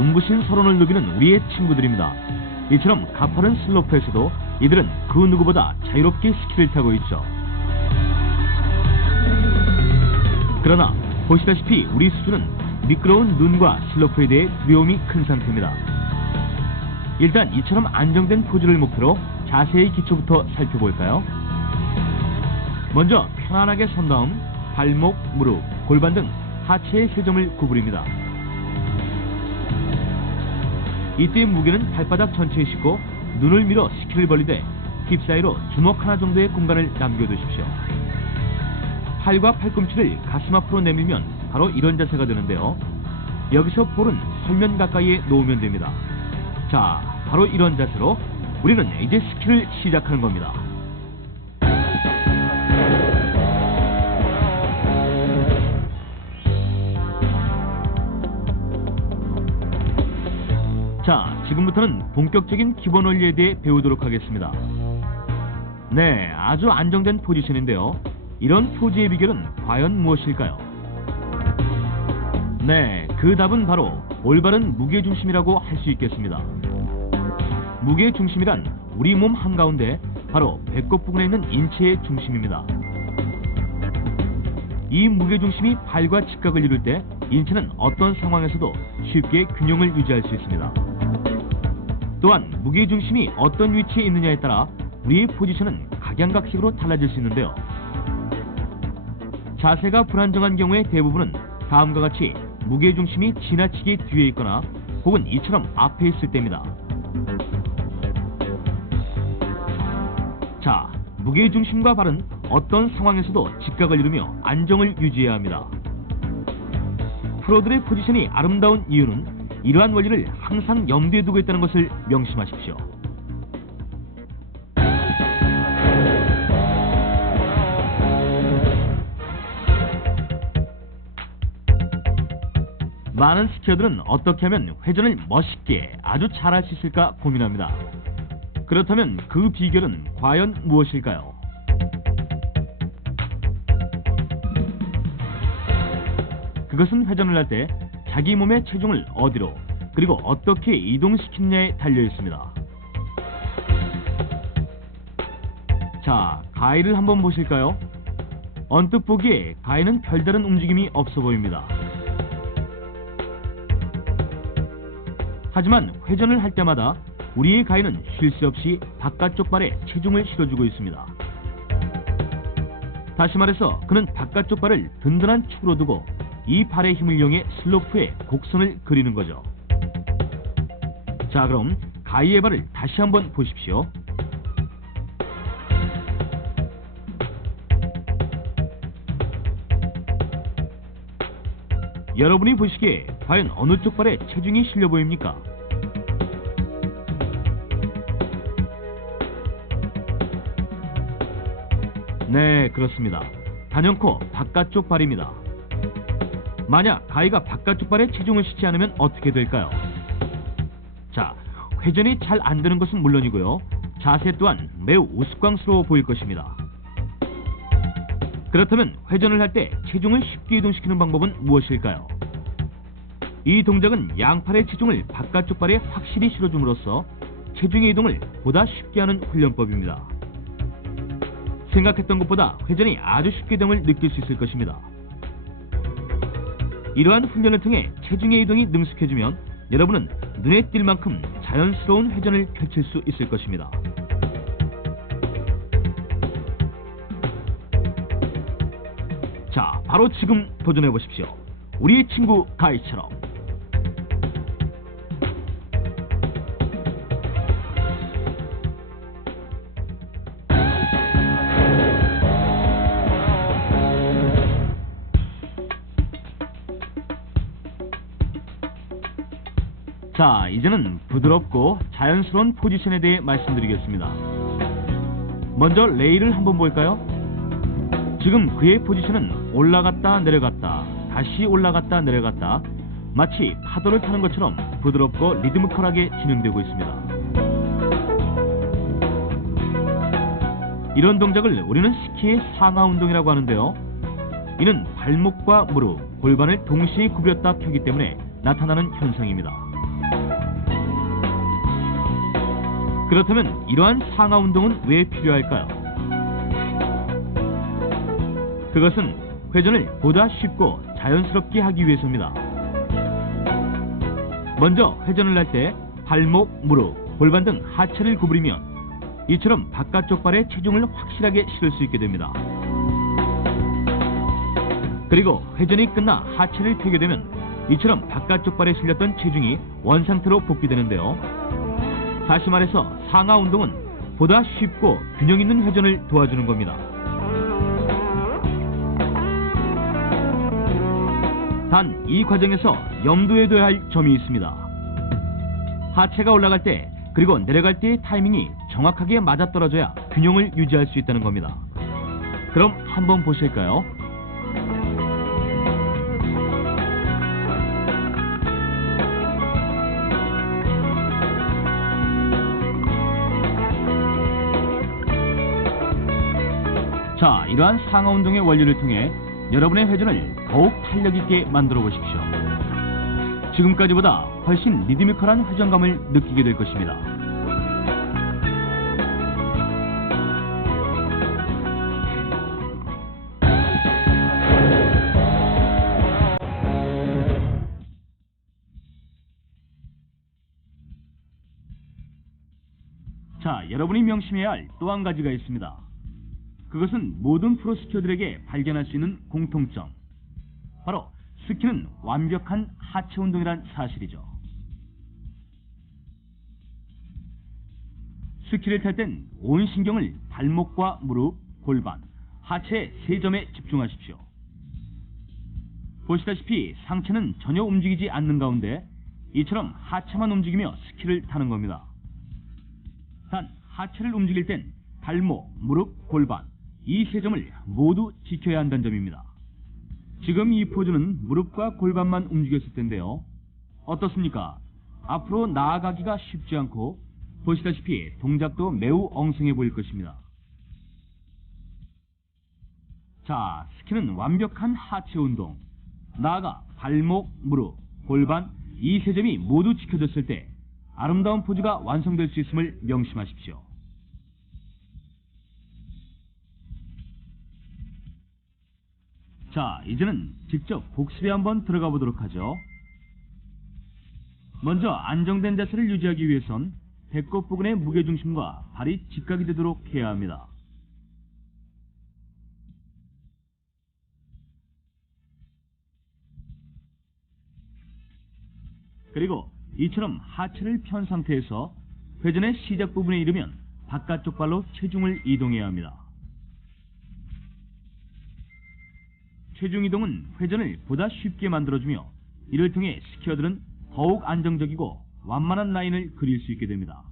눈부신 서론을 누비는 우리의 친구들입니다. 이처럼 가파른 슬로프에서도 이들은 그 누구보다 자유롭게 스키를 타고 있죠. 그러나 보시다시피 우리 수준은 미끄러운 눈과 슬로프에 대해 두려움이 큰 상태입니다. 일단 이처럼 안정된 포즈를 목표로 자세의 기초부터 살펴볼까요? 먼저 편안하게 선 다음 발목, 무릎, 골반 등 하체의 세 점을 구부립니다. 이때의 무게는 발바닥 전체에 싣고 눈을 밀어 스키를 벌리되 힙 사이로 주먹 하나 정도의 공간을 남겨두십시오. 팔과 팔꿈치를 가슴 앞으로 내밀면 바로 이런 자세가 되는데요. 여기서 볼은 설면 가까이에 놓으면 됩니다. 자, 바로 이런 자세로 우리는 이제 스키를 시작하는 겁니다. 자, 지금부터는 본격적인 기본 원리에 대해 배우도록 하겠습니다. 네, 아주 안정된 포지션인데요. 이런 포즈의 비결은 과연 무엇일까요? 네, 그 답은 바로 올바른 무게중심이라고 할 수 있겠습니다. 무게중심이란 우리 몸 한가운데 바로 배꼽 부분에 있는 인체의 중심입니다. 이 무게중심이 발과 직각을 이룰 때 인체는 어떤 상황에서도 쉽게 균형을 유지할 수 있습니다. 또한 무게중심이 어떤 위치에 있느냐에 따라 우리의 포지션은 각양각색으로 달라질 수 있는데요. 자세가 불안정한 경우의 대부분은 다음과 같이 무게중심이 지나치게 뒤에 있거나 혹은 이처럼 앞에 있을 때입니다. 자, 무게중심과 발은 어떤 상황에서도 직각을 이루며 안정을 유지해야 합니다. 프로들의 포지션이 아름다운 이유는 이러한 원리를 항상 염두에 두고 있다는 것을 명심하십시오. 많은 스키어들은 어떻게 하면 회전을 멋있게 아주 잘할 수 있을까 고민합니다. 그렇다면 그 비결은 과연 무엇일까요? 그것은 회전을 할 때 자기 몸의 체중을 어디로 그리고 어떻게 이동시키느냐에 달려 있습니다. 자, 가이를 한번 보실까요? 언뜻 보기에 가이는 별다른 움직임이 없어 보입니다. 하지만 회전을 할 때마다 우리의 가이는 쉴 새 없이 바깥쪽 발에 체중을 실어주고 있습니다. 다시 말해서 그는 바깥쪽 발을 든든한 축으로 두고 이 발의 힘을 이용해 슬로프에 곡선을 그리는 거죠. 자, 그럼 가이의 발을 다시 한번 보십시오. 여러분이 보시기에 과연 어느 쪽 발에 체중이 실려 보입니까? 네, 그렇습니다. 단연코 바깥쪽 발입니다. 만약 가이가 바깥쪽 발에 체중을 싣지 않으면 어떻게 될까요? 자, 회전이 잘 안 되는 것은 물론이고요. 자세 또한 매우 우스꽝스러워 보일 것입니다. 그렇다면 회전을 할 때 체중을 쉽게 이동시키는 방법은 무엇일까요? 이 동작은 양팔의 체중을 바깥쪽 발에 확실히 실어줌으로써 체중의 이동을 보다 쉽게 하는 훈련법입니다. 생각했던 것보다 회전이 아주 쉽게 됨을 느낄 수 있을 것입니다. 이러한 훈련을 통해 체중의 이동이 능숙해지면 여러분은 눈에 띌 만큼 자연스러운 회전을 펼칠 수 있을 것입니다. 자, 바로 지금 도전해 보십시오. 우리 친구 가이처럼. 자, 이제는 부드럽고 자연스러운 포지션에 대해 말씀드리겠습니다. 먼저 레이를 한번 볼까요? 지금 그의 포지션은 올라갔다 내려갔다 다시 올라갔다 내려갔다 마치 파도를 타는 것처럼 부드럽고 리드미컬하게 진행되고 있습니다. 이런 동작을 우리는 스키의 상하 운동이라고 하는데요. 이는 발목과 무릎, 골반을 동시에 구부렸다 펴기 때문에 나타나는 현상입니다. 그렇다면 이러한 상하 운동은 왜 필요할까요? 그것은 회전을 보다 쉽고 자연스럽게 하기 위해서입니다. 먼저 회전을 할 때 발목, 무릎, 골반 등 하체를 구부리면 이처럼 바깥쪽 발에 체중을 확실하게 실을 수 있게 됩니다. 그리고 회전이 끝나 하체를 펴게 되면 이처럼 바깥쪽 발에 실렸던 체중이 원상태로 복귀되는데요. 다시 말해서 상하 운동은 보다 쉽고 균형 있는 회전을 도와주는 겁니다. 단 이 과정에서 염두에 둬야 할 점이 있습니다. 하체가 올라갈 때 그리고 내려갈 때의 타이밍이 정확하게 맞아떨어져야 균형을 유지할 수 있다는 겁니다. 그럼 한번 보실까요? 자, 이러한 상하 운동의 원리를 통해 여러분의 회전을 더욱 탄력 있게 만들어 보십시오. 지금까지보다 훨씬 리드미컬한 회전감을 느끼게 될 것입니다. 자, 여러분이 명심해야 할 또 한 가지가 있습니다. 그것은 모든 프로 스키어들에게 발견할 수 있는 공통점. 바로 스키는 완벽한 하체 운동이란 사실이죠. 스키를 탈 땐 온 신경을 발목과 무릎, 골반, 하체 세 점에 집중하십시오. 보시다시피 상체는 전혀 움직이지 않는 가운데 이처럼 하체만 움직이며 스키를 타는 겁니다. 단 하체를 움직일 땐 발목, 무릎, 골반 이 세 점을 모두 지켜야 한다는 점입니다. 지금 이 포즈는 무릎과 골반만 움직였을 텐데요. 어떻습니까? 앞으로 나아가기가 쉽지 않고 보시다시피 동작도 매우 엉성해 보일 것입니다. 자, 스키는 완벽한 하체 운동, 나아가 발목, 무릎, 골반 이 세 점이 모두 지켜졌을 때 아름다운 포즈가 완성될 수 있음을 명심하십시오. 자, 이제는 직접 복습에 한번 들어가 보도록 하죠. 먼저 안정된 자세를 유지하기 위해선 배꼽 부근의 무게중심과 발이 직각이 되도록 해야 합니다. 그리고 이처럼 하체를 편 상태에서 회전의 시작 부분에 이르면 바깥쪽 발로 체중을 이동해야 합니다. 체중 이동은 회전을 보다 쉽게 만들어주며 이를 통해 스키어들은 더욱 안정적이고 완만한 라인을 그릴 수 있게 됩니다.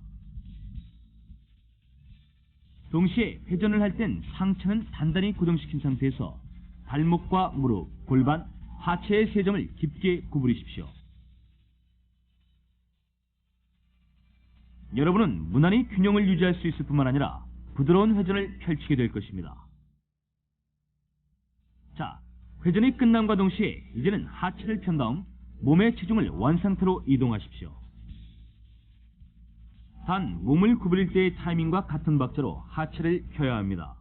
동시에 회전을 할 땐 상체는 단단히 고정시킨 상태에서 발목과 무릎, 골반, 하체의 세 점을 깊게 구부리십시오. 여러분은 무난히 균형을 유지할 수 있을 뿐만 아니라 부드러운 회전을 펼치게 될 것입니다. 자, 회전이 끝남과 동시에 이제는 하체를 편 다음 몸의 체중을 원상태로 이동하십시오. 단 몸을 구부릴 때의 타이밍과 같은 박자로 하체를 펴야 합니다.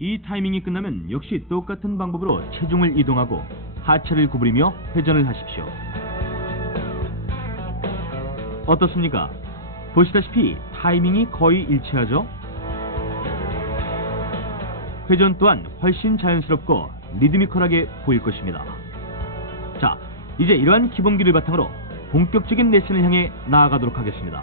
이 타이밍이 끝나면 역시 똑같은 방법으로 체중을 이동하고 하체를 구부리며 회전을 하십시오. 어떻습니까? 보시다시피 타이밍이 거의 일치하죠? 회전 또한 훨씬 자연스럽고 리드미컬하게 보일 것입니다. 자, 이제 이러한 기본기를 바탕으로 본격적인 레슨을 향해 나아가도록 하겠습니다.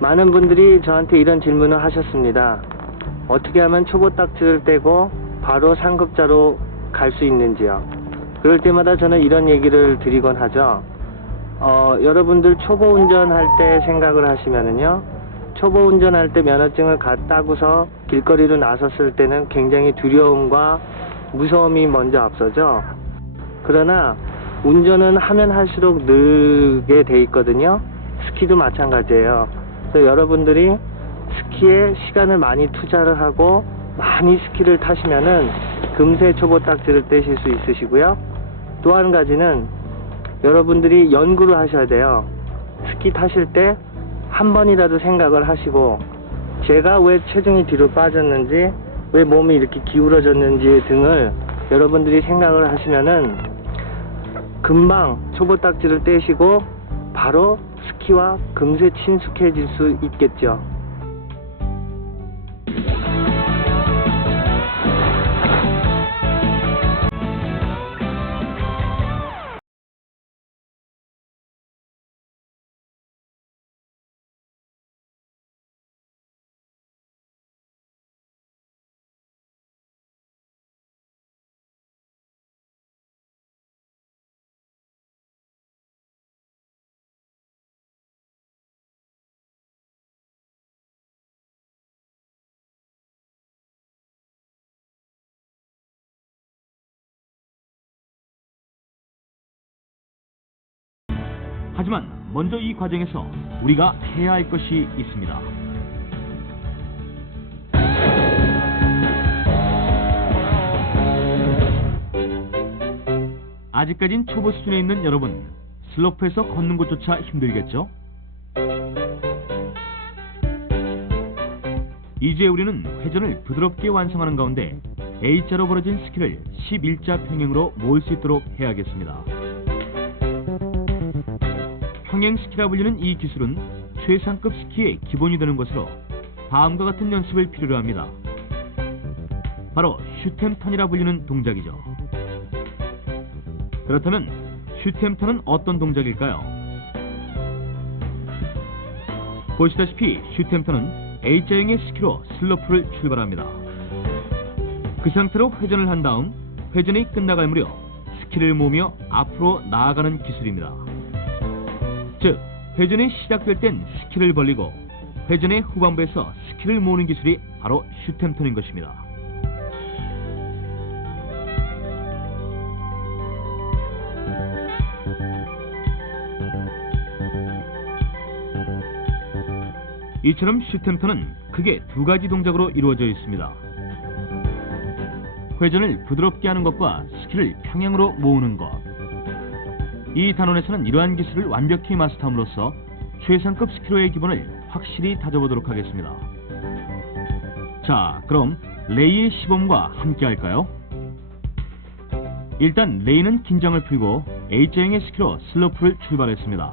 많은 분들이 저한테 이런 질문을 하셨습니다. 어떻게 하면 초보 딱지를 떼고 바로 상급자로 갈 수 있는지요? 그럴 때마다 저는 이런 얘기를 드리곤 하죠. 여러분들 초보 운전할 때 생각을 하시면은요, 초보 운전할 때 면허증을 따고서 길거리로 나섰을 때는 굉장히 두려움과 무서움이 먼저 앞서죠. 그러나 운전은 하면 할수록 늘게 돼 있거든요. 스키도 마찬가지예요. 그래서 여러분들이 스키에 시간을 많이 투자를 하고 많이 스키를 타시면은 금세 초보 딱지를 떼실 수 있으시고요. 또 한 가지는 여러분들이 연구를 하셔야 돼요. 스키 타실 때 한 번이라도 생각을 하시고 제가 왜 체중이 뒤로 빠졌는지, 왜 몸이 이렇게 기울어졌는지 등을 여러분들이 생각을 하시면은 금방 초보 딱지를 떼시고 바로 스키와 금세 친숙해질 수 있겠죠. 하지만 먼저 이 과정에서 우리가 해야 할 것이 있습니다. 아직까진 초보 수준에 있는 여러분, 슬로프에서 걷는 것조차 힘들겠죠? 이제 우리는 회전을 부드럽게 완성하는 가운데 A자로 벌어진 스키를 11자 평행으로 모을 수 있도록 해야겠습니다. 평행 스키라 불리는 이 기술은 최상급 스키의 기본이 되는 것으로 다음과 같은 연습을 필요로 합니다. 바로 슈템턴이라 불리는 동작이죠. 그렇다면 슈템턴은 어떤 동작일까요? 보시다시피 슈템턴은 A자형의 스키로 슬로프를 출발합니다. 그 상태로 회전을 한 다음 회전이 끝나갈 무렵 스키를 모으며 앞으로 나아가는 기술입니다. 즉, 회전이 시작될 땐 스키를 벌리고 회전의 후반부에서 스키를 모으는 기술이 바로 슈템턴인 것입니다. 이처럼 슈템턴은 크게 두 가지 동작으로 이루어져 있습니다. 회전을 부드럽게 하는 것과 스키를 평행으로 모으는 것. 이 단원에서는 이러한 기술을 완벽히 마스터함으로써 최상급 스키로의 기본을 확실히 다져보도록 하겠습니다. 자, 그럼 레이의 시범과 함께 할까요? 일단 레이는 긴장을 풀고 A자형의 스키로 슬로프를 출발했습니다.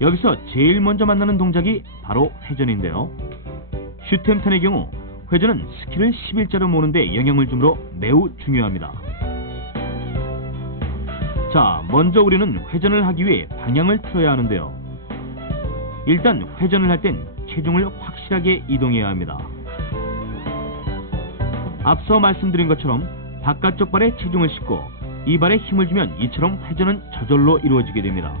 여기서 제일 먼저 만나는 동작이 바로 회전인데요. 슈템턴의 경우 회전은 스키를 11자로 모으는데 영향을 주므로 매우 중요합니다. 자, 먼저 우리는 회전을 하기 위해 방향을 틀어야 하는데요. 일단 회전을 할 땐 체중을 확실하게 이동해야 합니다. 앞서 말씀드린 것처럼 바깥쪽 발에 체중을 싣고 이 발에 힘을 주면 이처럼 회전은 저절로 이루어지게 됩니다.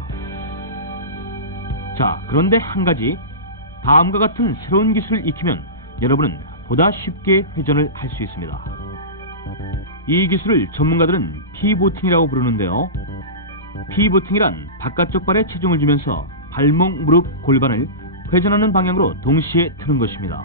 자, 그런데 한 가지, 다음과 같은 새로운 기술을 익히면 여러분은 보다 쉽게 회전을 할 수 있습니다. 이 기술을 전문가들은 피보팅이라고 부르는데요. 피보팅이란 바깥쪽 발에 체중을 주면서 발목, 무릎, 골반을 회전하는 방향으로 동시에 트는 것입니다.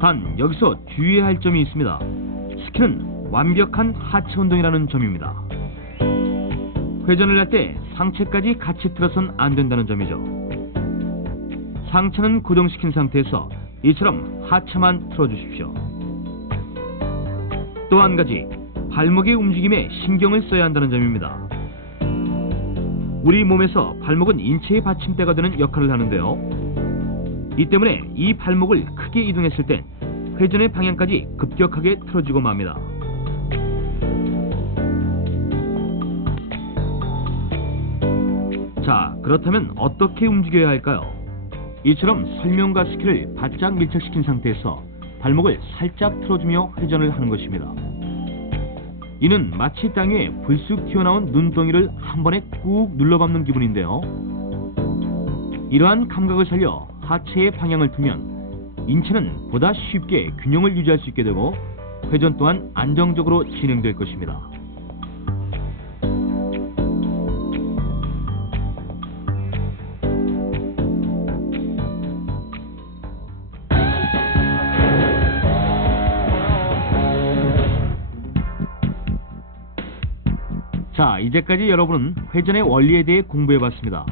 단 여기서 주의해야 할 점이 있습니다. 스키는 완벽한 하체 운동이라는 점입니다. 회전을 할 때 상체까지 같이 틀어선 안 된다는 점이죠. 상체는 고정시킨 상태에서 이처럼 하체만 틀어주십시오. 또 한 가지, 발목의 움직임에 신경을 써야 한다는 점입니다. 우리 몸에서 발목은 인체의 받침대가 되는 역할을 하는데요. 이 때문에 이 발목을 크게 이동했을 때 회전의 방향까지 급격하게 틀어지고 맙니다. 자, 그렇다면 어떻게 움직여야 할까요? 이처럼 설명과 스키를 바짝 밀착시킨 상태에서 발목을 살짝 틀어주며 회전을 하는 것입니다. 이는 마치 땅 위에 불쑥 튀어나온 눈덩이를 한 번에 꾹 눌러밟는 기분인데요. 이러한 감각을 살려 하체의 방향을 틀면 인체는 보다 쉽게 균형을 유지할 수 있게 되고 회전 또한 안정적으로 진행될 것입니다. 자, 이제까지 여러분은 회전의 원리에 대해 공부해봤습니다.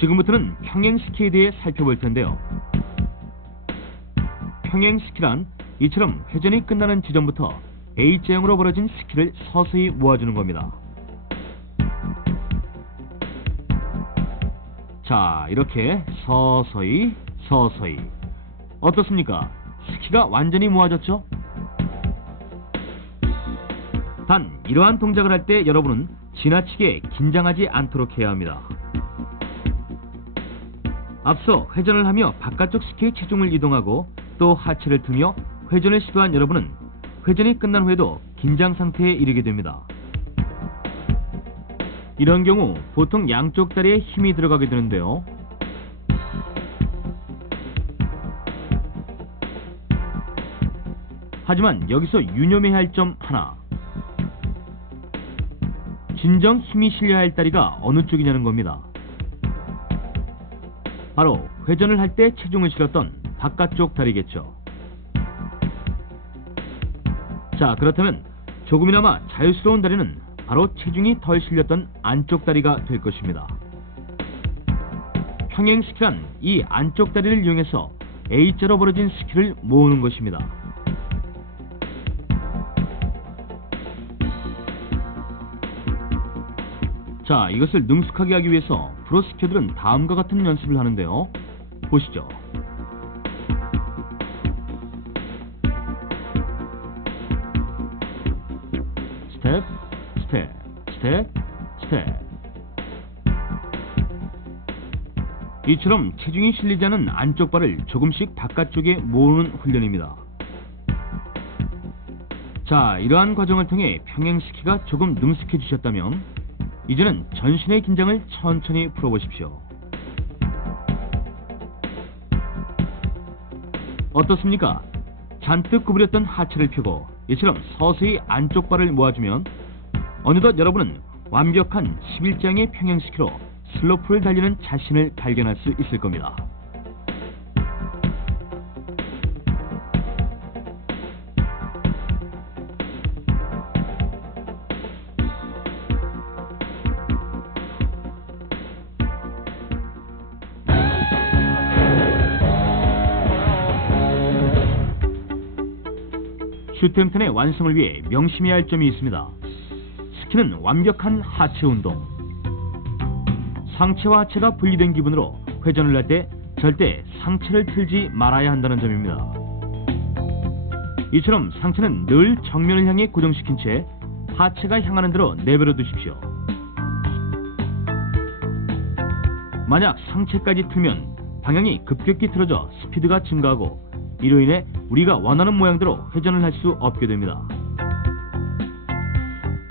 지금부터는 평행 스키에 대해 살펴볼 텐데요. 평행 스키란 이처럼 회전이 끝나는 지점부터 A자형으로 벌어진 스키를 서서히 모아주는 겁니다. 자, 이렇게 서서히 어떻습니까? 스키가 완전히 모아졌죠? 단, 이러한 동작을 할 때 여러분은 지나치게 긴장하지 않도록 해야 합니다. 앞서 회전을 하며 바깥쪽 스키의 체중을 이동하고 또 하체를 틀며 회전을 시도한 여러분은 회전이 끝난 후에도 긴장 상태에 이르게 됩니다. 이런 경우 보통 양쪽 다리에 힘이 들어가게 되는데요. 하지만 여기서 유념해야 할 점 하나. 진정 힘이 실려야 할 다리가 어느 쪽이냐는 겁니다. 바로 회전을 할 때 체중을 실었던 바깥쪽 다리겠죠. 자, 그렇다면 조금이나마 자유스러운 다리는 바로 체중이 덜 실렸던 안쪽 다리가 될 것입니다. 평행 스키란 이 안쪽 다리를 이용해서 A자로 벌어진 스키를 모으는 것입니다. 자, 이것을 능숙하게 하기 위해서 프로 스키어들은 다음과 같은 연습을 하는데요. 보시죠. 스텝, 스텝, 스텝, 스텝. 이처럼 체중이 실리지 않은 안쪽 발을 조금씩 바깥쪽에 모으는 훈련입니다. 자, 이러한 과정을 통해 평행 스키가 조금 능숙해지셨다면 이제는 전신의 긴장을 천천히 풀어보십시오. 어떻습니까? 잔뜩 구부렸던 하체를 펴고 이처럼 서서히 안쪽 발을 모아주면 어느덧 여러분은 완벽한 11자형의 평행 스키로 슬로프를 달리는 자신을 발견할 수 있을 겁니다. 슈템턴의 완성을 위해 명심해야 할 점이 있습니다. 스키는 완벽한 하체 운동. 상체와 하체가 분리된 기분으로 회전을 할 때 절대 상체를 틀지 말아야 한다는 점입니다. 이처럼 상체는 늘 정면을 향해 고정시킨 채 하체가 향하는 대로 내버려 두십시오. 만약 상체까지 틀면 방향이 급격히 틀어져 스피드가 증가하고 이로 인해 우리가 원하는 모양대로 회전을 할 수 없게 됩니다.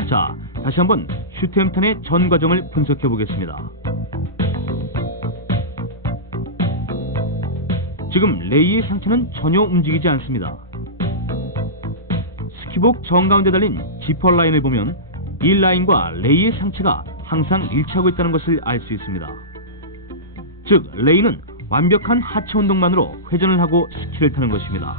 자, 다시 한번 슈템턴의 전 과정을 분석해 보겠습니다. 지금 레이의 상체는 전혀 움직이지 않습니다. 스키복 정가운데 달린 지퍼 라인을 보면 이 라인과 레이의 상체가 항상 일치하고 있다는 것을 알 수 있습니다. 즉, 레이는 완벽한 하체 운동만으로 회전을 하고 스키를 타는 것입니다.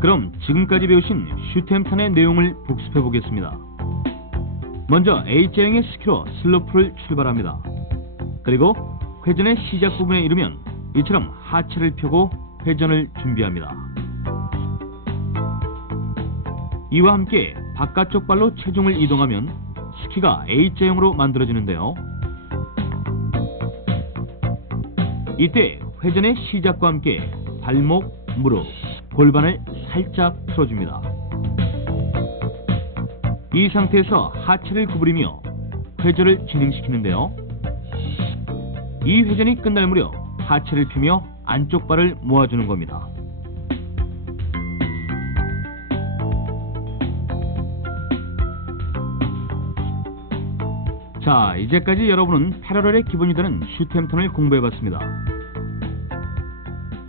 그럼 지금까지 배우신 슈템턴의 내용을 복습해 보겠습니다. 먼저 A자형의 스키로 슬로프를 출발합니다. 그리고 회전의 시작 부분에 이르면 이처럼 하체를 펴고 회전을 준비합니다. 이와 함께 바깥쪽 발로 체중을 이동하면 스키가 A자형으로 만들어지는데요. 이때 회전의 시작과 함께 발목, 무릎, 골반을 살짝 풀어줍니다. 이 상태에서 하체를 구부리며 회전을 진행시키는데요. 이 회전이 끝날 무렵 하체를 펴며 안쪽 발을 모아주는 겁니다. 자, 이제까지 여러분은 패러렐의 기본이 되는 슈템턴을 공부해봤습니다.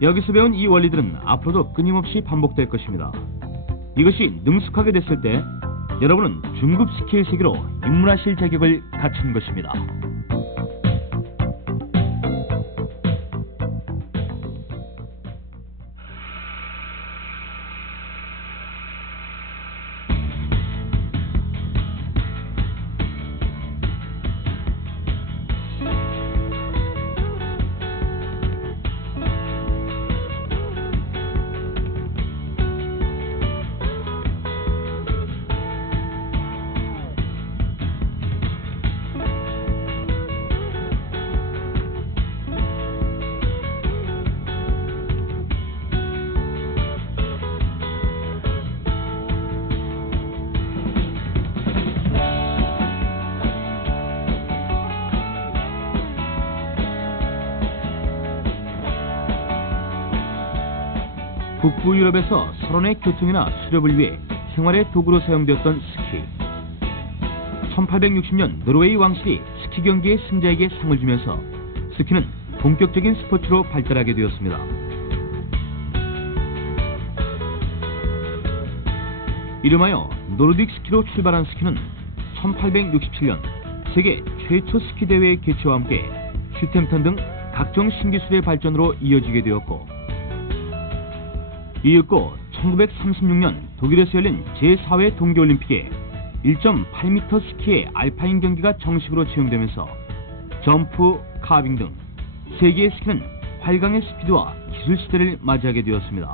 여기서 배운 이 원리들은 앞으로도 끊임없이 반복될 것입니다. 이것이 능숙하게 됐을 때 여러분은 중급 스키의 세계로 입문하실 자격을 갖춘 것입니다. 북부 유럽에서 선원의 교통이나 수렵을 위해 생활의 도구로 사용되었던 스키. 1860년 노르웨이 왕실이 스키 경기의 승자에게 상을 주면서 스키는 본격적인 스포츠로 발달하게 되었습니다. 이름하여 노르딕 스키로 출발한 스키는 1867년 세계 최초 스키 대회의 개최와 함께 슈템턴 등 각종 신기술의 발전으로 이어지게 되었고, 이윽고 1936년 독일에서 열린 제4회 동계올림픽에 1.8m 스키의 알파인 경기가 정식으로 채용되면서 점프, 카빙 등 세계의 스키는 활강의 스피드와 기술 시대를 맞이하게 되었습니다.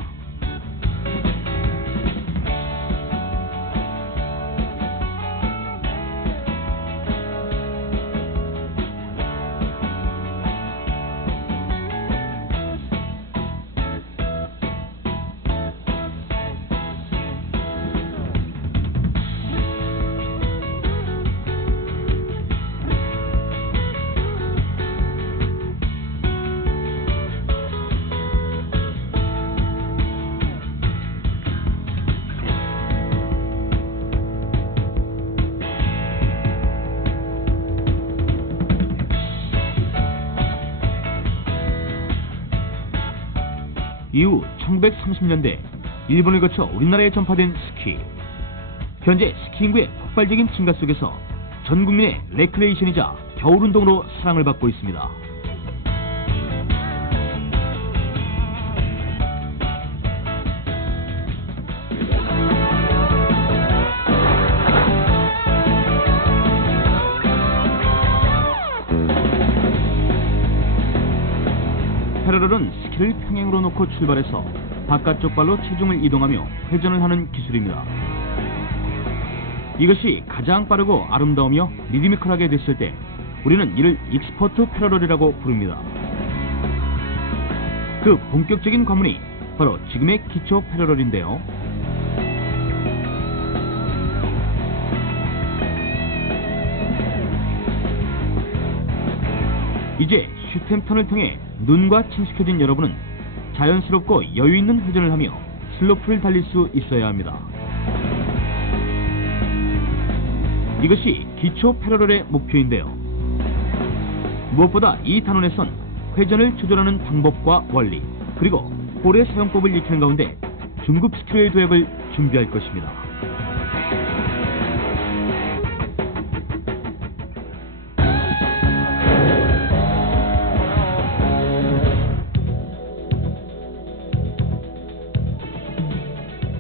이후 1930년대 일본을 거쳐 우리나라에 전파된 스키. 현재 스키 인구의 폭발적인 증가 속에서 전 국민의 레크레이션이자 겨울운동으로 사랑을 받고 있습니다. 패러렐은 스키를 평행으로 놓고 출발해서 바깥쪽 발로 체중을 이동하며 회전을 하는 기술입니다. 이것이 가장 빠르고 아름다우며 리드미컬하게 됐을 때 우리는 이를 익스퍼트 패러렐이라고 부릅니다. 그 본격적인 관문이 바로 지금의 기초 패러렐인데요. 이제 슈템턴을 통해 눈과 친숙해진 여러분은 자연스럽고 여유있는 회전을 하며 슬로프를 달릴 수 있어야 합니다. 이것이 기초 패러렐의 목표인데요. 무엇보다 이 단원에선 회전을 조절하는 방법과 원리, 그리고 볼의 사용법을 익히는 가운데 중급 스킬의 도약을 준비할 것입니다.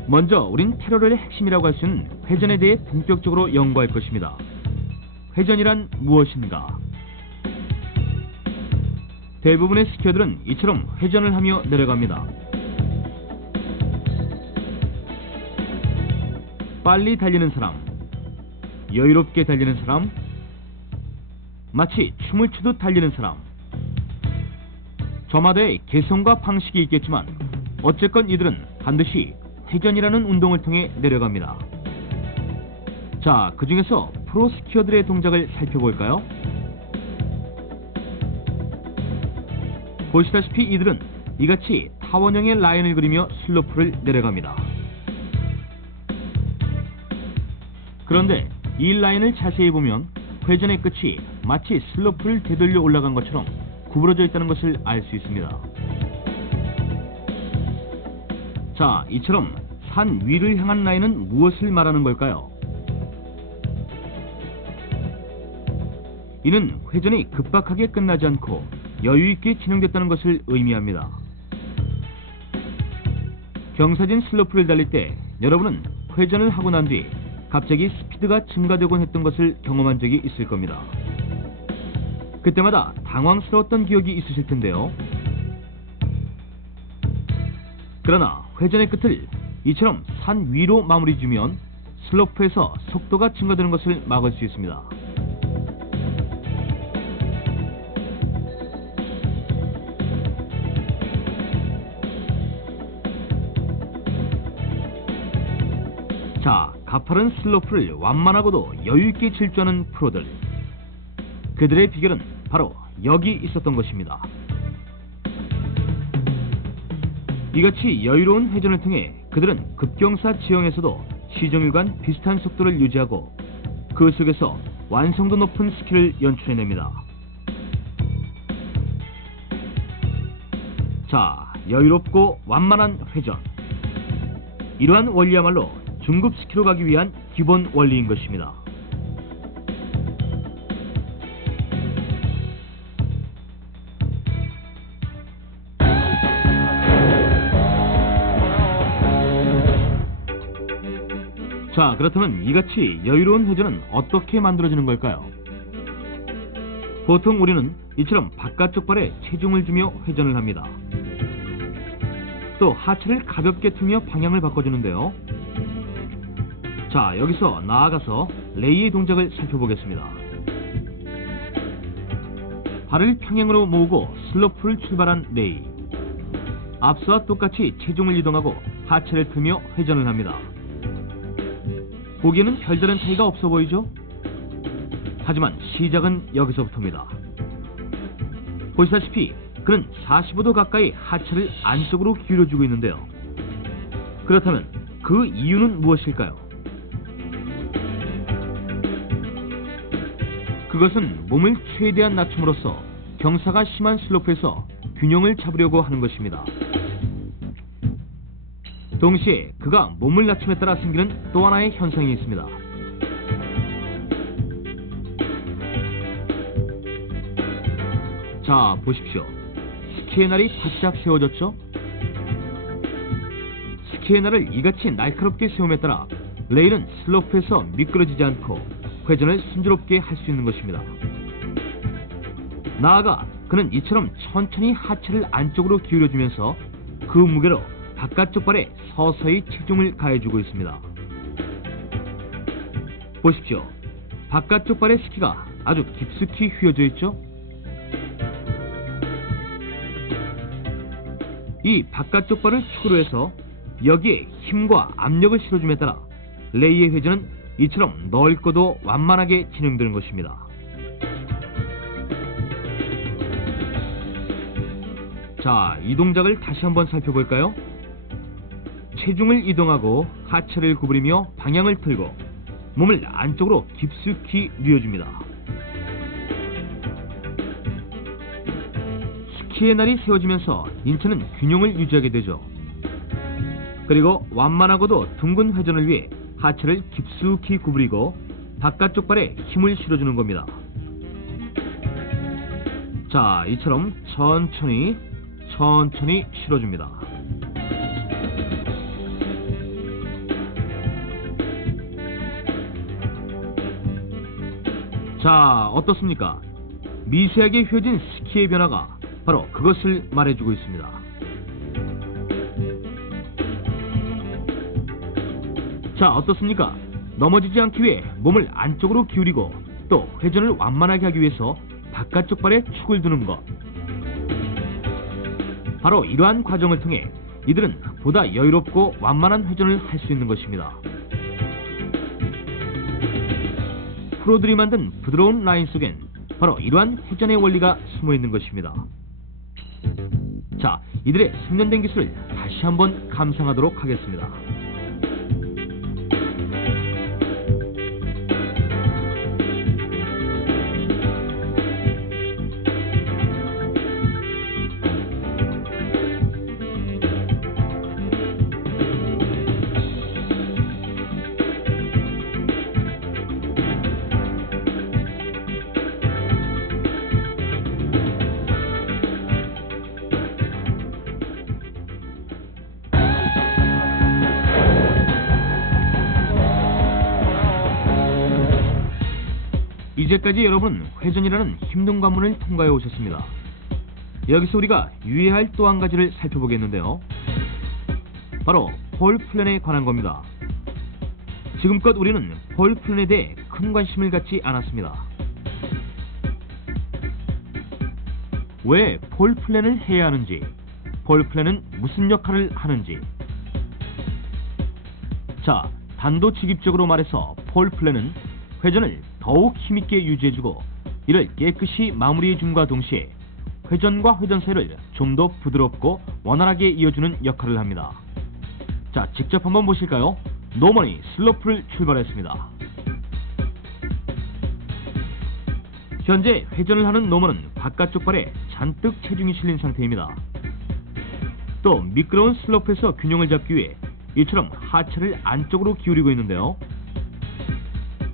먼저 우린 패러렐의 핵심이라고 할 수 있는 회전에 대해 본격적으로 연구할 것입니다. 회전이란 무엇인가? 대부분의 스키어들은 이처럼 회전을 하며 내려갑니다. 빨리 달리는 사람, 여유롭게 달리는 사람, 마치 춤을 추듯 달리는 사람. 저마다의 개성과 방식이 있겠지만 어쨌건 이들은 반드시 회전이라는 운동을 통해 내려갑니다. 자, 그 중에서 프로 스키어들의 동작을 살펴볼까요? 보시다시피 이들은 이같이 타원형의 라인을 그리며 슬로프를 내려갑니다. 그런데 이 라인을 자세히 보면 회전의 끝이 마치 슬로프를 되돌려 올라간 것처럼 구부러져 있다는 것을 알 수 있습니다. 자, 이처럼 산 위를 향한 라인은 무엇을 말하는 걸까요? 이는 회전이 급박하게 끝나지 않고 여유있게 진행됐다는 것을 의미합니다. 경사진 슬로프를 달릴 때 여러분은 회전을 하고 난 뒤 갑자기 스피드가 증가되곤 했던 것을 경험한 적이 있을 겁니다. 그때마다 당황스러웠던 기억이 있으실 텐데요. 그러나 회전의 끝을 이처럼 산 위로 마무리 지으면 슬로프에서 속도가 증가되는 것을 막을 수 있습니다. 자, 가파른 슬로프를 완만하고도 여유있게 질주하는 프로들. 그들의 비결은 바로 여기 있었던 것입니다. 이같이 여유로운 회전을 통해 그들은 급경사 지형에서도 시종일관 비슷한 속도를 유지하고 그 속에서 완성도 높은 스킬을 연출해냅니다. 자, 여유롭고 완만한 회전. 이러한 원리야말로 중급 스키로 가기 위한 기본 원리인 것입니다. 자, 그렇다면 이같이 여유로운 회전은 어떻게 만들어지는 걸까요? 보통 우리는 이처럼 바깥쪽 발에 체중을 주며 회전을 합니다. 또 하체를 가볍게 틀며 방향을 바꿔주는데요. 자, 여기서 나아가서 레이의 동작을 살펴보겠습니다. 발을 평행으로 모으고 슬로프를 출발한 레이. 앞서와 똑같이 체중을 이동하고 하체를 틀며 회전을 합니다. 보기에는 별다른 차이가 없어 보이죠? 하지만 시작은 여기서부터입니다. 보시다시피 그는 45도 가까이 하체를 안쪽으로 기울여주고 있는데요. 그렇다면 그 이유는 무엇일까요? 그것은 몸을 최대한 낮춤으로써 경사가 심한 슬로프에서 균형을 잡으려고 하는 것입니다. 동시에 그가 몸을 낮춤에 따라 생기는 또 하나의 현상이 있습니다. 자, 보십시오. 스키의 날이 바짝 세워졌죠? 스키의 날을 이같이 날카롭게 세움에 따라 레이는 슬로프에서 미끄러지지 않고 회전을 순조롭게 할 수 있는 것입니다. 나아가 그는 이처럼 천천히 하체를 안쪽으로 기울여주면서 그 무게로 바깥쪽 발에 서서히 체중을 가해주고 있습니다. 보십시오. 바깥쪽 발의 스키가 아주 깊숙이 휘어져 있죠? 이 바깥쪽 발을 축으로 해서 여기에 힘과 압력을 실어줌에 따라 레이의 회전은 이처럼 넓고도 완만하게 진행되는 것입니다. 자, 이 동작을 다시 한번 살펴볼까요? 체중을 이동하고 하체를 구부리며 방향을 틀고 몸을 안쪽으로 깊숙이 뉘어줍니다. 스키의 날이 세워지면서 인체는 균형을 유지하게 되죠. 그리고 완만하고도 둥근 회전을 위해 하체를 깊숙이 구부리고 바깥쪽 발에 힘을 실어주는 겁니다. 자, 이처럼 천천히 실어줍니다. 자, 어떻습니까? 미세하게 휘어진 스키의 변화가 바로 그것을 말해주고 있습니다. 자, 어떻습니까? 넘어지지 않기 위해 몸을 안쪽으로 기울이고 또 회전을 완만하게 하기 위해서 바깥쪽 발에 축을 두는 것. 바로 이러한 과정을 통해 이들은 보다 여유롭고 완만한 회전을 할 수 있는 것입니다. 프로들이 만든 부드러운 라인 속엔 바로 이러한 회전의 원리가 숨어 있는 것입니다. 자, 이들의 숙련된 기술을 다시 한번 감상하도록 하겠습니다. 이제까지 여러분은 회전이라는 힘든 관문을 통과해 오셨습니다. 여기서 우리가 유의해야 할 또 한 가지를 살펴보겠는데요. 바로 폴 플랜에 관한 겁니다. 지금껏 우리는 폴 플랜에 대해 큰 관심을 갖지 않았습니다. 왜 폴 플랜을 해야 하는지, 폴 플랜은 무슨 역할을 하는지. 자, 단도직입적으로 말해서 폴 플랜은 회전을 더욱 힘있게 유지해주고 이를 깨끗이 마무리해줌과 동시에 회전과 회전 사이를 좀 더 부드럽고 원활하게 이어주는 역할을 합니다. 자, 직접 한번 보실까요? 노먼이 슬로프를 출발했습니다. 현재 회전을 하는 노먼은 바깥쪽 발에 잔뜩 체중이 실린 상태입니다. 또 미끄러운 슬로프에서 균형을 잡기 위해 이처럼 하체를 안쪽으로 기울이고 있는데요.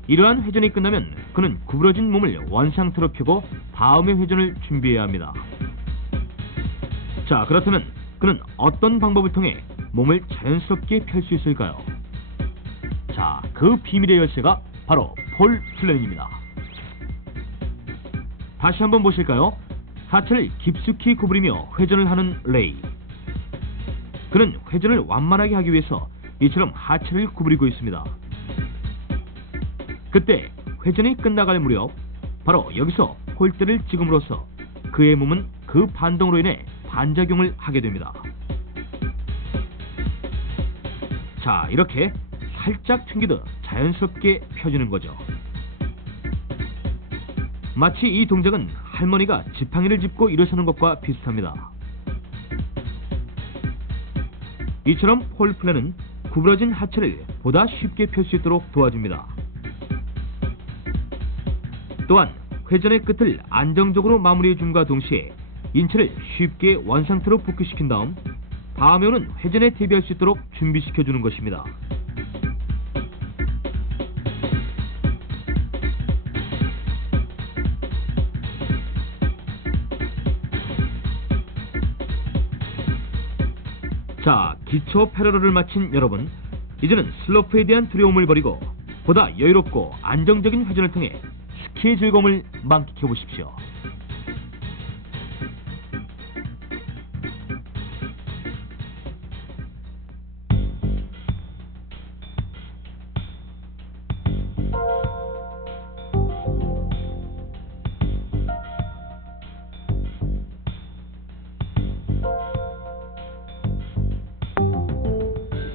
이러한 회전이 끝나면 그는 구부러진 몸을 원상태로 펴고 다음의 회전을 준비해야 합니다. 자, 그렇다면 그는 어떤 방법을 통해 몸을 자연스럽게 펼 수 있을까요? 자, 그 비밀의 열쇠가 바로 폴 플랜입니다. 다시 한번 보실까요? 하체를 깊숙이 구부리며 회전을 하는 레이. 그는 회전을 완만하게 하기 위해서 이처럼 하체를 구부리고 있습니다. 그때 회전이 끝나갈 무렵 바로 여기서 폴대를 찍음으로써 그의 몸은 그 반동으로 인해 반작용을 하게 됩니다. 자, 이렇게 살짝 튕기듯 자연스럽게 펴지는 거죠. 마치 이 동작은 할머니가 지팡이를 짚고 일어서는 것과 비슷합니다. 이처럼 폴 플랜은 구부러진 하체를 보다 쉽게 펼 수 있도록 도와줍니다. 또한 회전의 끝을 안정적으로 마무리해줌과 동시에 인체를 쉽게 원상태로 복귀시킨 다음 다음에 오는 회전에 대비할 수 있도록 준비시켜주는 것입니다. 자, 기초 패러럴을 마친 여러분, 이제는 슬로프에 대한 두려움을 버리고 보다 여유롭고 안정적인 회전을 통해 스키의 즐거움을 만끽해 보십시오.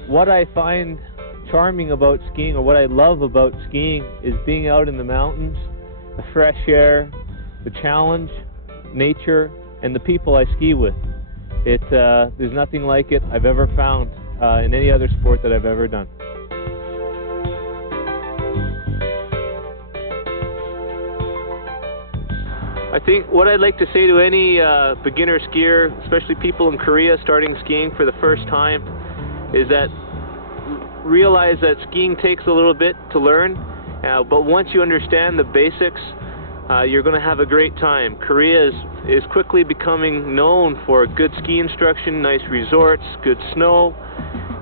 What I find charming about skiing, or what I love about skiing, is being out in the mountains, the fresh air, the challenge, nature, and the people I ski with. There's nothing like it I've ever found in any other sport that I've ever done. I think what I'd like to say to any beginner skier, especially people in Korea starting skiing for the first time, is that realize that skiing takes a little bit to learn, but once you understand the basics, you're going to have a great time. Korea is quickly becoming known for good ski instruction, nice resorts, good snow,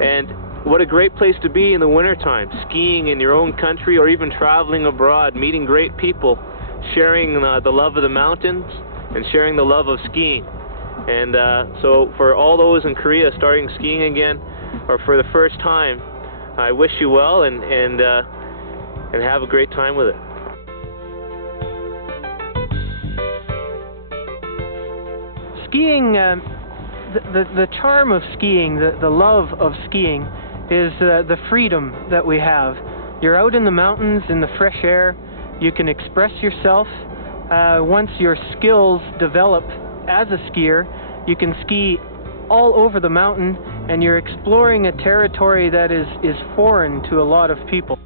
and what a great place to be in the wintertime, skiing in your own country or even traveling abroad, meeting great people, sharing the love of the mountains and sharing the love of skiing. And so for all those in Korea starting skiing again, or for the first time, I wish you well and have a great time with it. Skiing, the charm of skiing, the love of skiing, is the freedom that we have. You're out in the mountains in the fresh air. You can express yourself. Once your skills develop as a skier, you can ski all over the mountain, and you're exploring a territory that is foreign to a lot of people.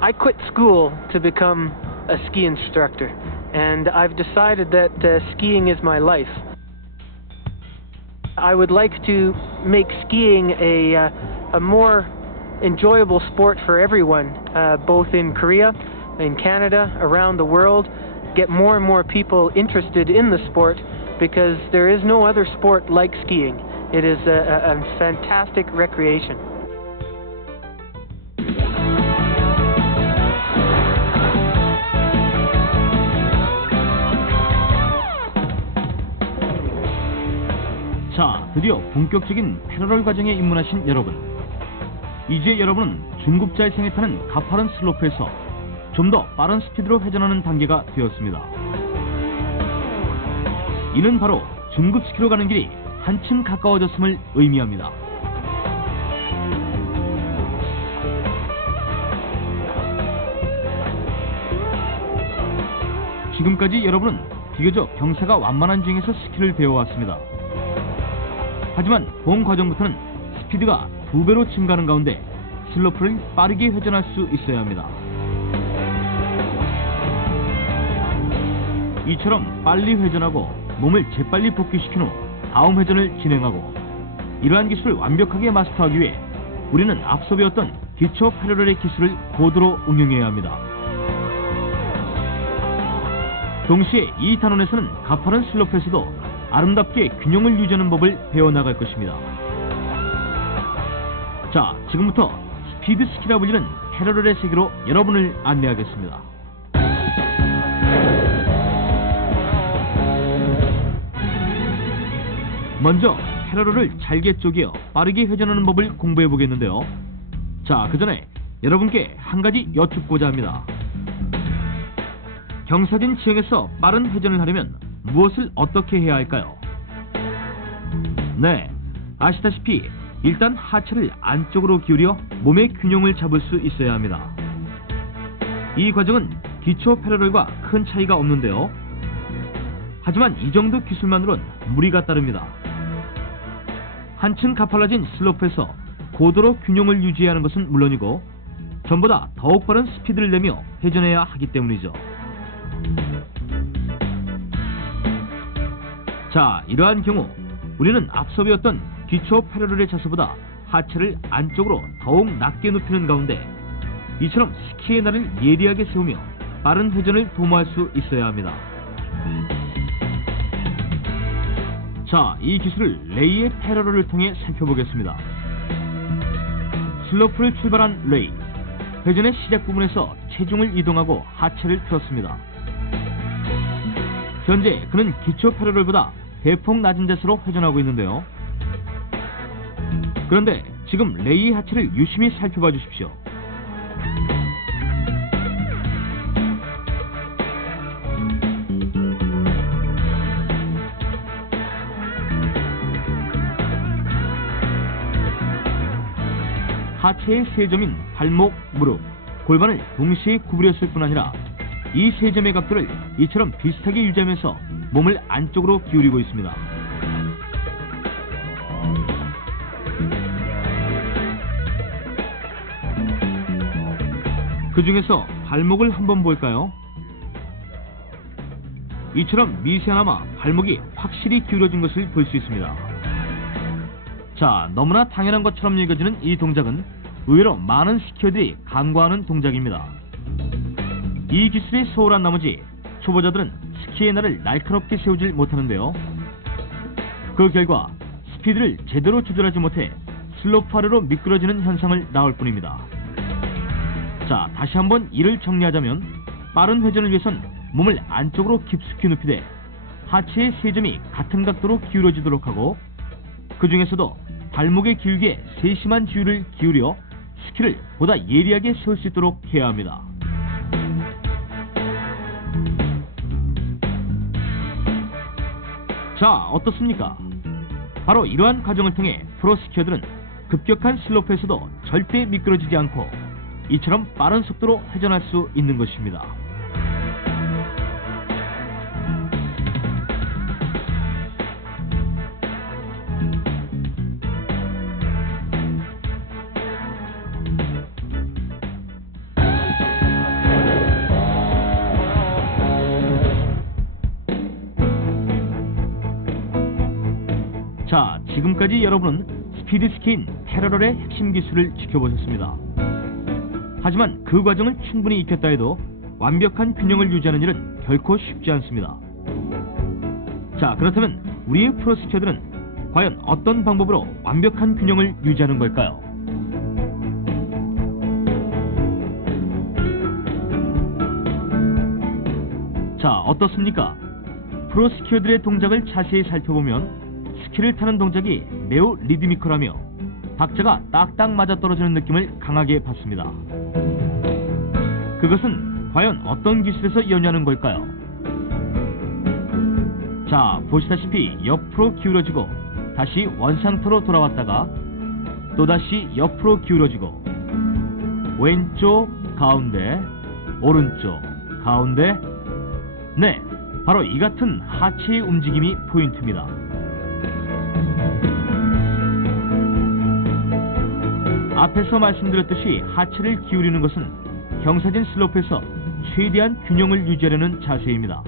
I quit school to become a ski instructor, and I've decided that skiing is my life. I would like to make skiing a more enjoyable sport for everyone, both in Korea, in Canada, around the world, get more and more people interested in the sport, because there is no other sport like skiing. It is a fantastic recreation. 자, 드디어 본격적인 패러럴 과정에 입문하신 여러분. 이제 여러분은 중급자의 생에 타는 가파른 슬로프에서 좀 더 빠른 스피드로 회전하는 단계가 되었습니다. 이는 바로 중급 스키로 가는 길이 한층 가까워졌음을 의미합니다. 지금까지 여러분은 비교적 경사가 완만한 중에서 스키를 배워왔습니다. 하지만 본 과정부터는 스피드가 2배로 증가하는 가운데 슬로프를 빠르게 회전할 수 있어야 합니다. 이처럼 빨리 회전하고 몸을 재빨리 복귀시킨 후 다음 회전을 진행하고, 이러한 기술을 완벽하게 마스터하기 위해 우리는 앞서 배웠던 기초 패러럴의 기술을 고도로 응용해야 합니다. 동시에 이 단원에서는 가파른 슬로프에서도 아름답게 균형을 유지하는 법을 배워나갈 것입니다. 자, 지금부터 스피드 스키라 불리는 패러럴의 세계로 여러분을 안내하겠습니다. 먼저 패러럴을 잘게 쪼개어 빠르게 회전하는 법을 공부해 보겠는데요. 자, 그 전에 여러분께 한 가지 여쭙고자 합니다. 경사진 지형에서 빠른 회전을 하려면 무엇을 어떻게 해야 할까요? 네, 아시다시피 일단 하체를 안쪽으로 기울여 몸의 균형을 잡을 수 있어야 합니다. 이 과정은 기초 패러럴과 큰 차이가 없는데요. 하지만 이 정도 기술만으론 무리가 따릅니다. 한층 가팔라진 슬로프에서 고도로 균형을 유지해야 하는 것은 물론이고 전보다 더욱 빠른 스피드를 내며 회전해야 하기 때문이죠. 자, 이러한 경우 우리는 앞서 배웠던 기초 패러럴의 자세보다 하체를 안쪽으로 더욱 낮게 높이는 가운데 이처럼 스키의 날을 예리하게 세우며 빠른 회전을 도모할 수 있어야 합니다. 자, 이 기술을 레이의 패러럴을 통해 살펴보겠습니다. 슬로프를 출발한 레이, 회전의 시작 부분에서 체중을 이동하고 하체를 펴었습니다. 현재 그는 기초 패러럴보다 대폭 낮은 자세로 회전하고 있는데요. 그런데 지금 레이의 하체를 유심히 살펴봐 주십시오. 하체의 세 점인 발목, 무릎, 골반을 동시에 구부렸을 뿐 아니라 이 세 점의 각도를 이처럼 비슷하게 유지하면서 몸을 안쪽으로 기울이고 있습니다. 그 중에서 발목을 한번 볼까요? 이처럼 미세하나마 발목이 확실히 기울어진 것을 볼 수 있습니다. 자, 너무나 당연한 것처럼 여겨지는 이 동작은 의외로 많은 스키어들이 간과하는 동작입니다. 이 기술에 소홀한 나머지 초보자들은 스키의 날을 날카롭게 세우질 못하는데요. 그 결과 스피드를 제대로 조절하지 못해 슬로프 아래로 미끄러지는 현상을 낳을 뿐입니다. 자, 다시 한번 이를 정리하자면 빠른 회전을 위해선 몸을 안쪽으로 깊숙이 눕히되 하체의 세 점이 같은 각도로 기울어지도록 하고, 그 중에서도 발목의 기울기에 세심한 주의를 기울여 스키를 보다 예리하게 세울 수 있도록 해야 합니다. 자, 어떻습니까? 바로 이러한 과정을 통해 프로 스키어들은 급격한 슬로프에서도 절대 미끄러지지 않고 이처럼 빠른 속도로 회전할 수 있는 것입니다. 자, 지금까지 여러분은 스피드 스키인 패러럴의 핵심 기술을 지켜보셨습니다. 하지만 그 과정을 충분히 익혔다 해도 완벽한 균형을 유지하는 일은 결코 쉽지 않습니다. 자, 그렇다면 우리의 프로 스키어들은 과연 어떤 방법으로 완벽한 균형을 유지하는 걸까요? 자, 어떻습니까? 프로 스키어들의 동작을 자세히 살펴보면 스키를 타는 동작이 매우 리드미컬하며 박자가 딱딱 맞아떨어지는 느낌을 강하게 받습니다. 그것은 과연 어떤 기술에서 연유하는 걸까요? 자, 보시다시피 옆으로 기울어지고 다시 원상태로 돌아왔다가 또다시 옆으로 기울어지고 왼쪽 가운데 오른쪽 가운데. 네, 바로 이 같은 하체의 움직임이 포인트입니다. 앞에서 말씀드렸듯이 하체를 기울이는 것은 경사진 슬로프에서 최대한 균형을 유지하려는 자세입니다.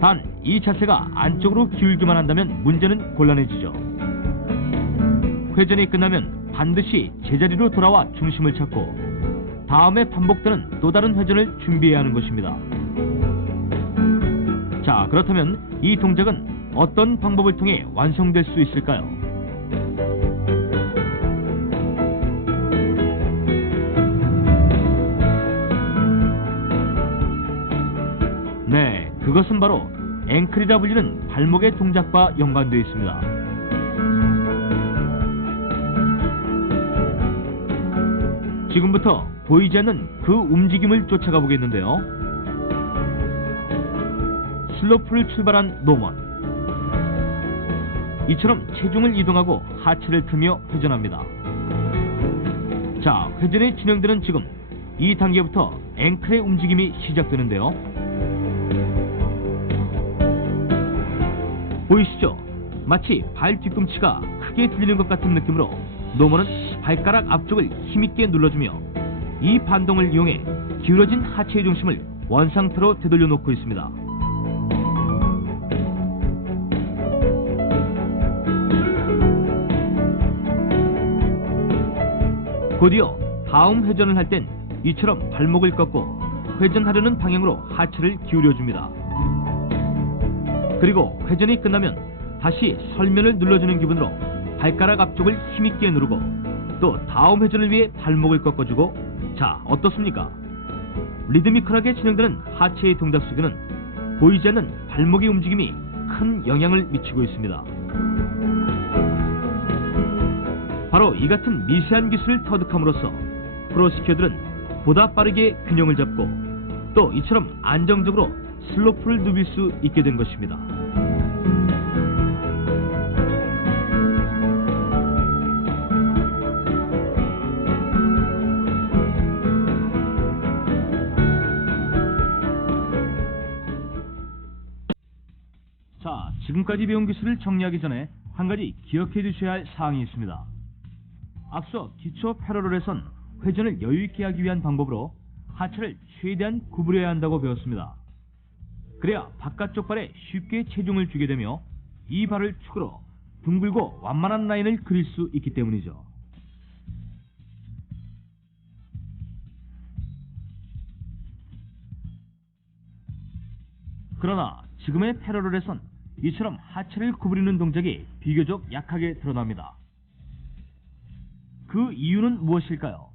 단, 이 자세가 안쪽으로 기울기만 한다면 문제는 곤란해지죠. 회전이 끝나면 반드시 제자리로 돌아와 중심을 찾고 다음에 반복되는 또 다른 회전을 준비해야 하는 것입니다. 자, 그렇다면 이 동작은 어떤 방법을 통해 완성될 수 있을까요? 네, 그것은 바로 앵클이라 불리는 발목의 동작과 연관되어 있습니다. 지금부터 보이지 않는 그 움직임을 쫓아가 보겠는데요. 슬로프를 출발한 노먼. 이처럼 체중을 이동하고 하체를 틀며 회전합니다. 자, 회전이 진행되는 지금 이 단계부터 앵클의 움직임이 시작되는데요. 보이시죠? 마치 발 뒤꿈치가 크게 들리는 것 같은 느낌으로 노먼은 발가락 앞쪽을 힘있게 눌러주며 이 반동을 이용해 기울어진 하체의 중심을 원상태로 되돌려 놓고 있습니다. 곧이어 다음 회전을 할 땐 이처럼 발목을 꺾고 회전하려는 방향으로 하체를 기울여줍니다. 그리고 회전이 끝나면 다시 설면을 눌러주는 기분으로 발가락 앞쪽을 힘있게 누르고 또 다음 회전을 위해 발목을 꺾어주고. 자, 어떻습니까? 리드미컬하게 진행되는 하체의 동작 속에는 보이지 않는 발목의 움직임이 큰 영향을 미치고 있습니다. 바로 이 같은 미세한 기술을 터득함으로써 프로스키어들은 보다 빠르게 균형을 잡고 또 이처럼 안정적으로 슬로프를 누빌 수 있게 된 것입니다. 자, 지금까지 배운 기술을 정리하기 전에 한 가지 기억해 두셔야 할 사항이 있습니다. 앞서 기초 패러럴에선 회전을 여유있게 하기 위한 방법으로 하체를 최대한 구부려야 한다고 배웠습니다. 그래야 바깥쪽 발에 쉽게 체중을 주게 되며 이 발을 축으로 둥글고 완만한 라인을 그릴 수 있기 때문이죠. 그러나 지금의 패러럴에선 이처럼 하체를 구부리는 동작이 비교적 약하게 드러납니다. 그 이유는 무엇일까요?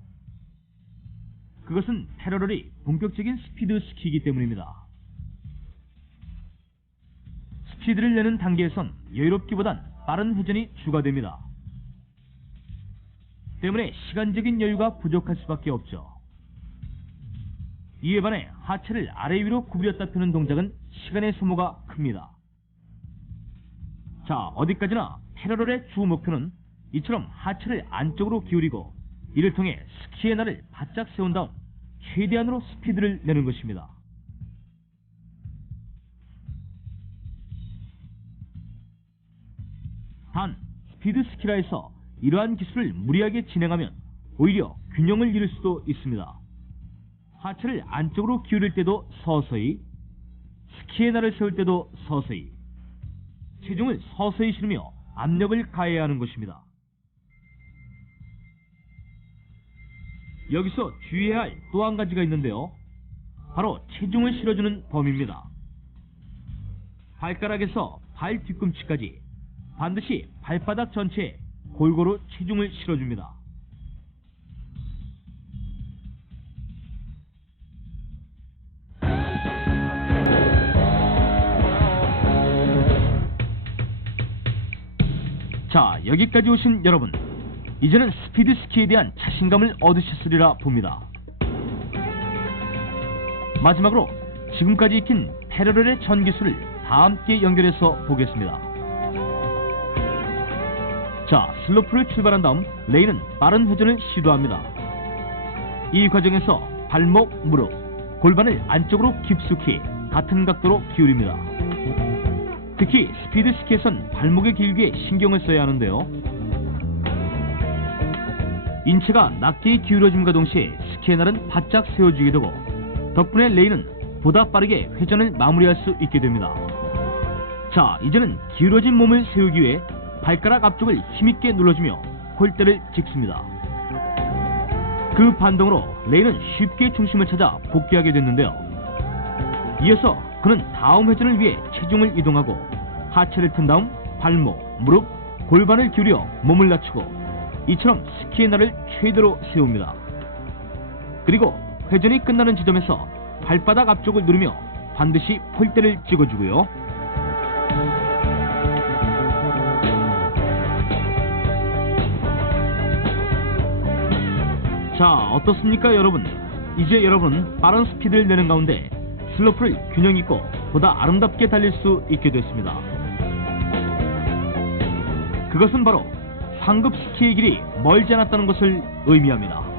그것은 패러럴이 본격적인 스피드 스키이기 때문입니다. 스피드를 내는 단계에선 여유롭기보단 빠른 회전이 추가됩니다. 때문에 시간적인 여유가 부족할 수밖에 없죠. 이에 반해 하체를 아래 위로 구부렸다 펴는 동작은 시간의 소모가 큽니다. 자, 어디까지나 패러럴의 주 목표는 이처럼 하체를 안쪽으로 기울이고 이를 통해 스키의 날을 바짝 세운 다음 최대한으로 스피드를 내는 것입니다. 단, 스피드 스키라 해서 이러한 기술을 무리하게 진행하면 오히려 균형을 잃을 수도 있습니다. 하체를 안쪽으로 기울일 때도 서서히, 스키의 날을 세울 때도 서서히, 체중을 서서히 실으며 압력을 가해야 하는 것입니다. 여기서 주의해야 할 또 한 가지가 있는데요. 바로 체중을 실어주는 범위입니다. 발가락에서 발 뒤꿈치까지 반드시 발바닥 전체에 골고루 체중을 실어줍니다. 자, 여기까지 오신 여러분, 이제는 스피드 스키에 대한 자신감을 얻으셨으리라 봅니다. 마지막으로 지금까지 익힌 패러렐의 전 기술을 다 함께 연결해서 보겠습니다. 자, 슬로프를 출발한 다음 레인은 빠른 회전을 시도합니다. 이 과정에서 발목, 무릎, 골반을 안쪽으로 깊숙이 같은 각도로 기울입니다. 특히 스피드 스키에선 발목의 길기에 신경을 써야 하는데요. 인체가 낮게 기울어짐과 동시에 스키의 날은 바짝 세워지게 되고, 덕분에 레인은 보다 빠르게 회전을 마무리할 수 있게 됩니다. 자, 이제는 기울어진 몸을 세우기 위해 발가락 앞쪽을 힘있게 눌러주며 폴대를 찍습니다. 그 반동으로 레인은 쉽게 중심을 찾아 복귀하게 됐는데요. 이어서 그는 다음 회전을 위해 체중을 이동하고 하체를 튼 다음 발목, 무릎, 골반을 기울여 몸을 낮추고 이처럼 스키의 날을 최대로 세웁니다. 그리고 회전이 끝나는 지점에서 발바닥 앞쪽을 누르며 반드시 폴대를 찍어주고요. 자, 어떻습니까 여러분? 이제 여러분은 빠른 스피드를 내는 가운데 슬로프를 균형 있고 보다 아름답게 달릴 수 있게 됐습니다. 그것은 바로 상급 스키의 길이 멀지 않았다는 것을 의미합니다.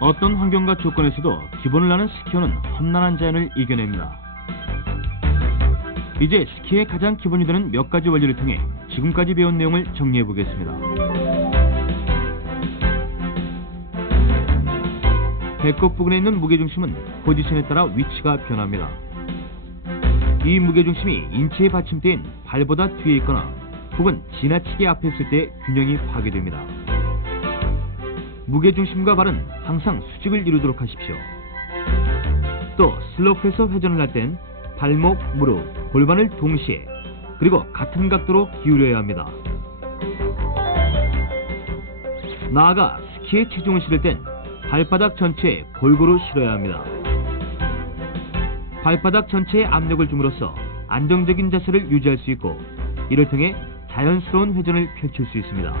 어떤 환경과 조건에서도 기본을 아는 스키어는 험난한 자연을 이겨냅니다. 이제 스키의 가장 기본이 되는 몇 가지 원리를 통해 지금까지 배운 내용을 정리해 보겠습니다. 배꼽 부근에 있는 무게중심은 포지션에 따라 위치가 변합니다. 이 무게중심이 인체의 받침대인 발보다 뒤에 있거나 혹은 지나치게 앞에 있을 때 균형이 파괴됩니다. 무게중심과 발은 항상 수직을 이루도록 하십시오. 또 슬로프에서 회전을 할 땐 발목, 무릎, 골반을 동시에 그리고 같은 각도로 기울여야 합니다. 나아가 스키에 체중을 실을 땐 발바닥 전체에 골고루 실어야 합니다. 발바닥 전체에 압력을 줌으로써 안정적인 자세를 유지할 수 있고 이를 통해 자연스러운 회전을 펼칠 수 있습니다.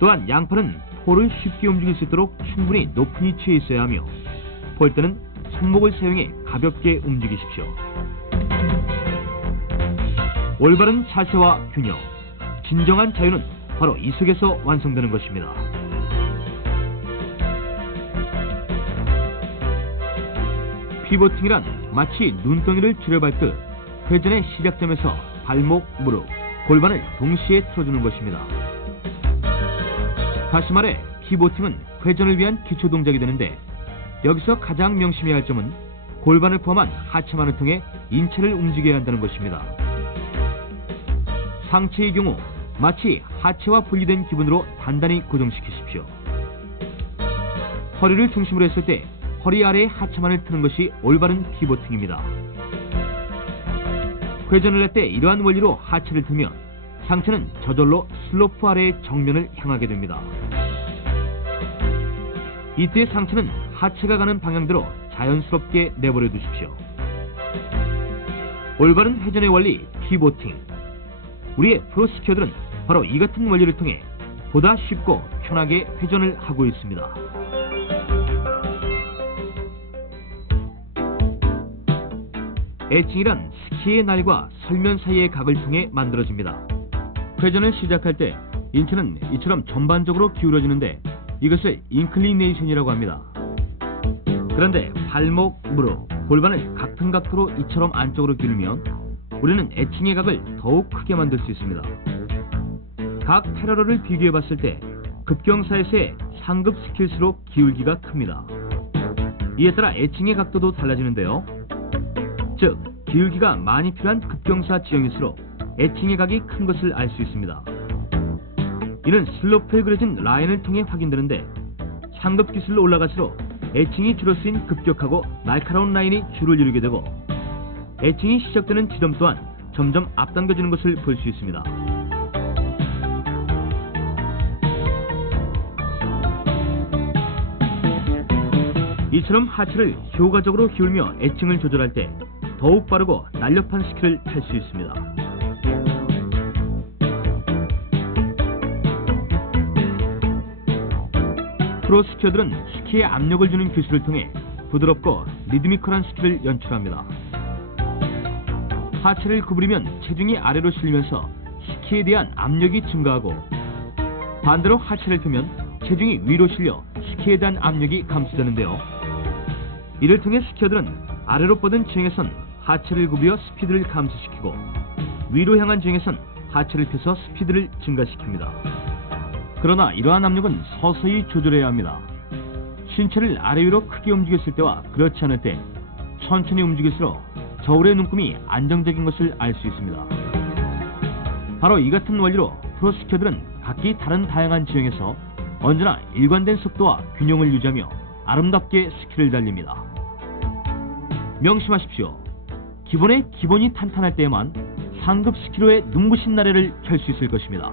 또한 양팔은 폴을 쉽게 움직일 수 있도록 충분히 높은 위치에 있어야 하며 폴대는 손목을 사용해 가볍게 움직이십시오. 올바른 자세와 균형, 진정한 자유는 바로 이 속에서 완성되는 것입니다. 피보팅이란 마치 눈덩이를 줄여밟듯 회전의 시작점에서 발목, 무릎, 골반을 동시에 틀어주는 것입니다. 다시 말해 피보팅은 회전을 위한 기초 동작이 되는데 여기서 가장 명심해야 할 점은 골반을 포함한 하체만을 통해 인체를 움직여야 한다는 것입니다. 상체의 경우 마치 하체와 분리된 기분으로 단단히 고정시키십시오. 허리를 중심으로 했을 때 허리 아래의 하체만을 트는 것이 올바른 피보팅입니다. 회전을 할 때 이러한 원리로 하체를 틀면 상체는 저절로 슬로프 아래의 정면을 향하게 됩니다. 이때 상체는 하체가 가는 방향대로 자연스럽게 내버려 두십시오. 올바른 회전의 원리 피보팅. 우리의 프로 스키어들은 바로 이 같은 원리를 통해 보다 쉽고 편하게 회전을 하고 있습니다. 에칭이란 스키의 날과 설면 사이의 각을 통해 만들어집니다. 회전을 시작할 때 인체는 이처럼 전반적으로 기울어지는데 이것을 인클리네이션이라고 합니다. 그런데 발목, 무릎, 골반을 같은 각도로 이처럼 안쪽으로 기울면 우리는 에칭의 각을 더욱 크게 만들 수 있습니다. 각 패러럴을 비교해 봤을 때 급경사에서의 상급 스킬수록 기울기가 큽니다. 이에 따라 에칭의 각도도 달라지는데요. 즉, 기울기가 많이 필요한 급경사 지형일수록 에칭의 각이 큰 것을 알 수 있습니다. 이는 슬로프에 그려진 라인을 통해 확인되는데 상급 기술로 올라갈수록 에칭이 줄어 쓰인 급격하고 날카로운 라인이 줄을 이루게 되고 에칭이 시작되는 지점 또한 점점 앞당겨지는 것을 볼 수 있습니다. 이처럼 하체를 효과적으로 기울며 에칭을 조절할 때 더욱 빠르고 날렵한 스킬을 탈 수 있습니다. 프로 스키어들은 스키에 압력을 주는 기술을 통해 부드럽고 리드미컬한 스킬을 연출합니다. 하체를 구부리면 체중이 아래로 실리면서 스키에 대한 압력이 증가하고 반대로 하체를 펴면 체중이 위로 실려 스키에 대한 압력이 감소되는데요. 이를 통해 스키어들은 아래로 뻗은 지형에선 하체를 구부려 스피드를 감소시키고 위로 향한 지형에선 하체를 펴서 스피드를 증가시킵니다. 그러나 이러한 압력은 서서히 조절해야 합니다. 신체를 아래 위로 크게 움직였을 때와 그렇지 않을 때 천천히 움직일수록 저울의 눈금이 안정적인 것을 알 수 있습니다. 바로 이 같은 원리로 프로 스키어들은 각기 다른 다양한 지형에서 언제나 일관된 속도와 균형을 유지하며 아름답게 스키를 달립니다. 명심하십시오. 기본의 기본이 탄탄할 때에만 상급 스키로의 눈부신 나래를 펼 수 있을 것입니다.